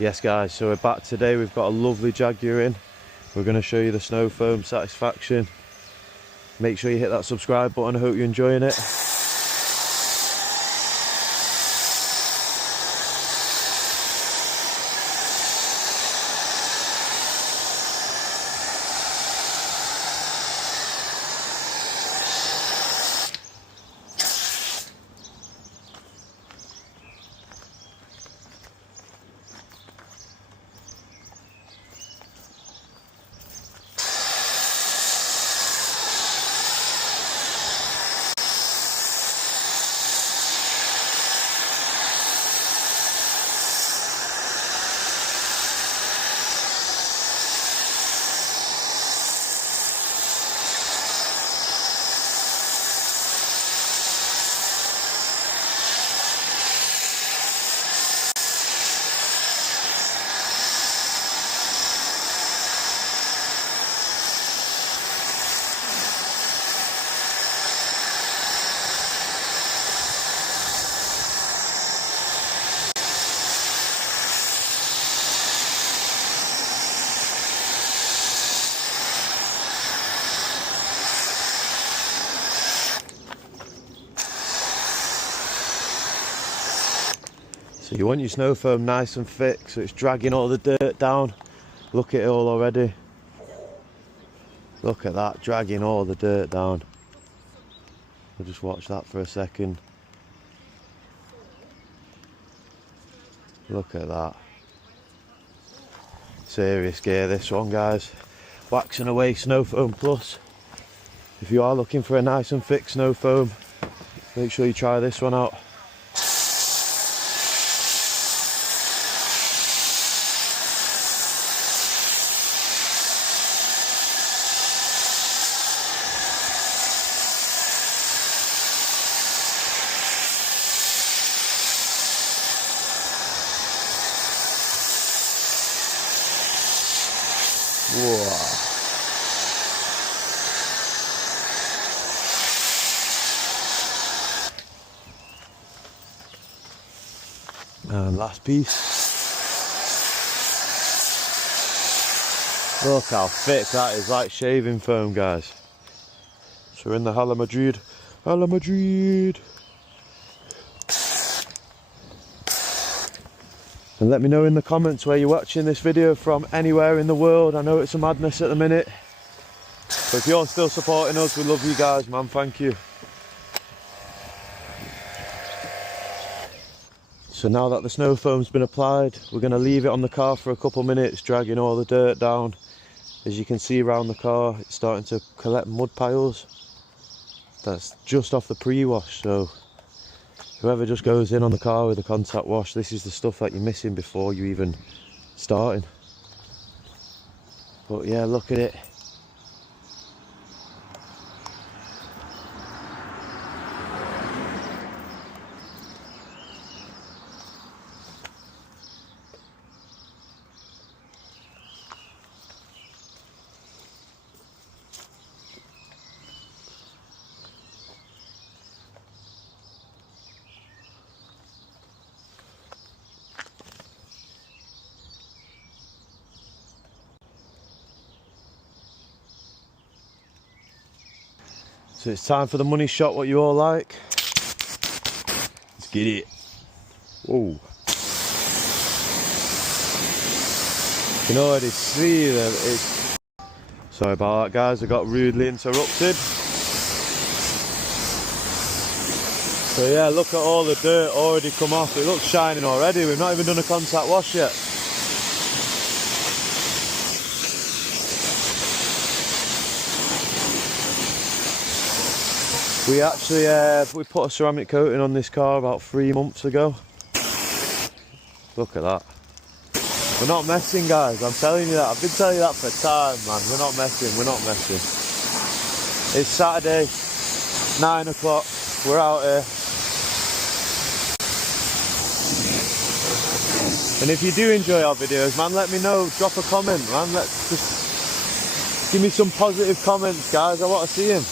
Yes guys, so we're back today. We've got a lovely Jaguar in. We're going to show you the snow foam satisfaction. Make sure you hit that subscribe button. I hope you're enjoying it. So you want your snow foam nice and thick so it's dragging all the dirt down. Look at it all already. Look at that, dragging all the dirt down. We'll just watch that for a second. Look at that. Serious gear this one guys. Waxing away Snow Foam Plus. If you are looking for a nice and thick snow foam, make sure you try this one out. Whoa. And last piece. Look how thick that is, like shaving foam guys. So we're in the Hala Madrid. Hala Madrid. And let me know in the comments where you're watching this video from, anywhere in the world. I know it's a madness at the minute, but if you're still supporting us, we love you guys, man. Thank you. So now that the snow foam's been applied, we're going to leave it on the car for a couple minutes, dragging all the dirt down. As you can see around the car, it's starting to collect mud piles. That's just off the pre-wash, so whoever just goes in on the car with a contact wash, this is the stuff that you're missing before you even starting. But yeah, look at it. So it's time for the money shot, what you all like. Let's get it. Whoa. You can already see that it's... Sorry about that guys, I got rudely interrupted. So yeah, look at all the dirt already come off. It looks shining already. We've not even done a contact wash yet. We actually we put a ceramic coating on this car about 3 months ago. Look at that. We're not messing guys, I'm telling you that. I've been telling you that for time, man. We're not messing, we're not messing. It's Saturday, 9 o'clock, we're out here. And if you do enjoy our videos, man, let me know, drop a comment, man. Let's just give me some positive comments, guys. I want to see them.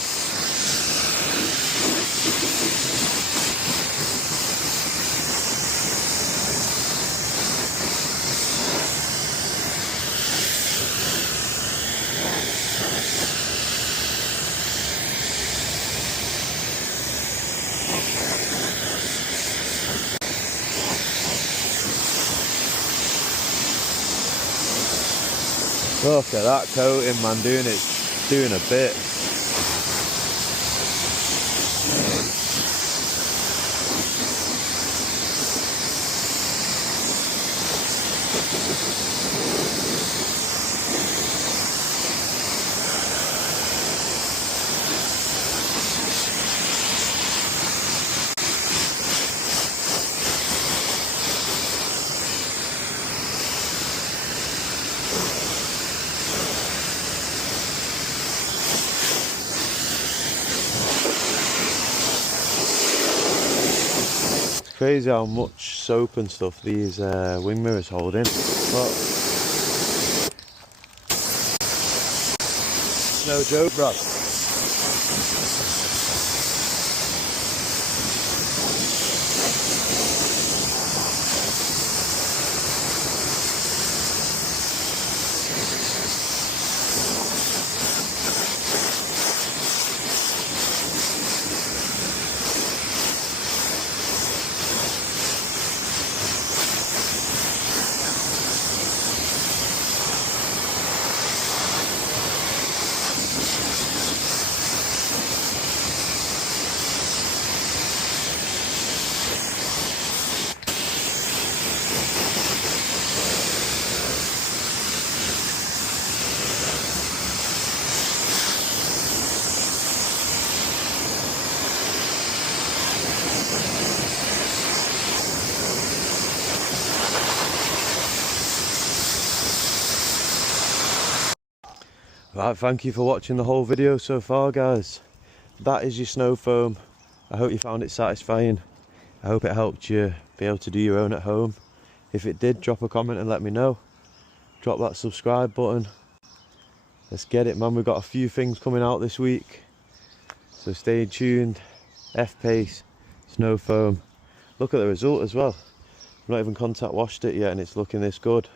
Look at that coating, man, doing a bit. Crazy how much soap and stuff these wing mirrors hold in. But it's no joke, bro. Right, thank you for watching the whole video so far, guys. That is your snow foam. I hope you found it satisfying. I hope it helped you be able to do your own at home. If it did, drop a comment and let me know. Drop that subscribe button. Let's get it, man. We've got a few things coming out this week, so stay tuned. F-Pace, snow foam. Look at the result as well. I've not even contact washed it yet and it's looking this good.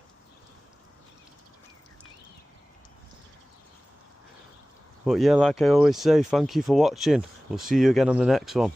But yeah, like I always say, thank you for watching. We'll see you again on the next one.